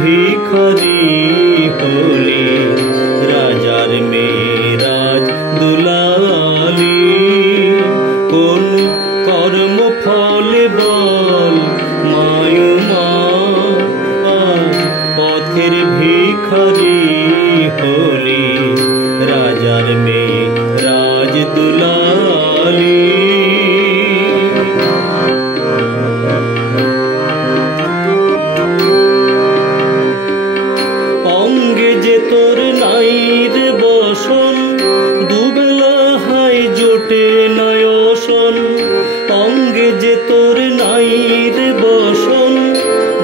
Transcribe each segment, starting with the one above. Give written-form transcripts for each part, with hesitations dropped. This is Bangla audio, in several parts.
ভিখারি হলে রাজার মেয়ে রাজ দুলালি। কোন কর্ম ফলে বল মায়ুমা পথের ভিখারি হলে রাজার মেয়ে রাজ দুলালি। অঙ্গে যে তোর নাই রে বসন, দুবেলা হাই জোটে নয়সন। অঙ্গে যে তোর নাই রে বসন,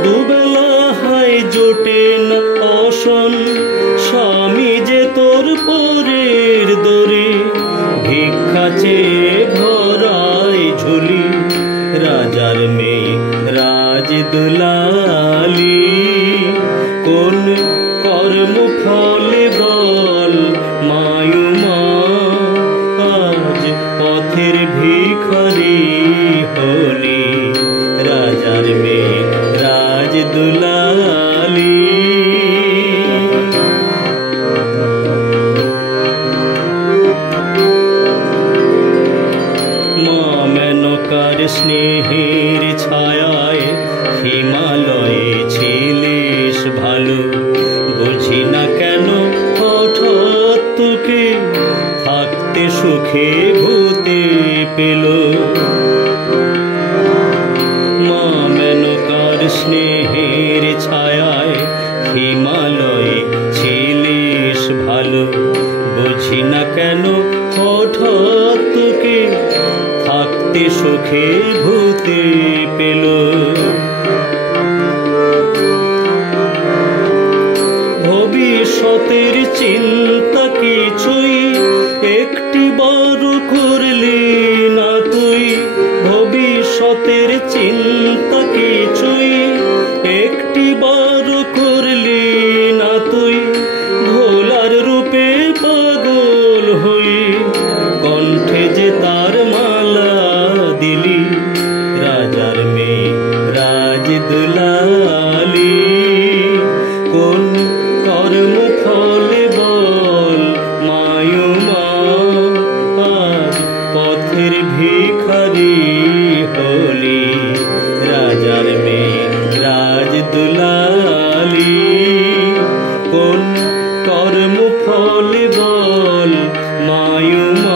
দুবেলা হাই জোটে না অসন। স্বামী যে তোর পরের দরে, ভিক্ষা চেয়ে ভরায় ঝুলি রাজার মেয়ে রাজ দুলালি। কোন কর্ম ফলে বল মায়ুমা আজ পথের ভিখারি হলি রাজার মেয়ে রাজ দুলালি। মা মেনকার স্নেহের ছায়ায় হিমালয়ে ছিলিস ভালো, বুঝি না কেন হঠাৎ তোকে থাকতে সুখে ভূতে পেল। মা মেনকার স্নেহের ছায়ায় হিমালয়ে ছিলিস ভালো, বুঝি না কেন হঠাৎ তোকে থাকতে সুখে ভূতে পেল। ভবিষ্যতের চিন্তা কিছুই একটি বড় করলি না তুই। ভবিষ্যতের চিন্তা কিছুই একটি বড় করলি না তুই। ভোলার রূপে পাগল হই, কণ্ঠে যে তার মালা দিলি রাজার মেয়ে রাজ দুলালি। কোন কর্ম ফলে বল মায়ুমা আজ পথের ভিখারি হলি রাজার মেয়ে রাজ দুলালি। কোন কর্ম ফলে বল মায়ুমা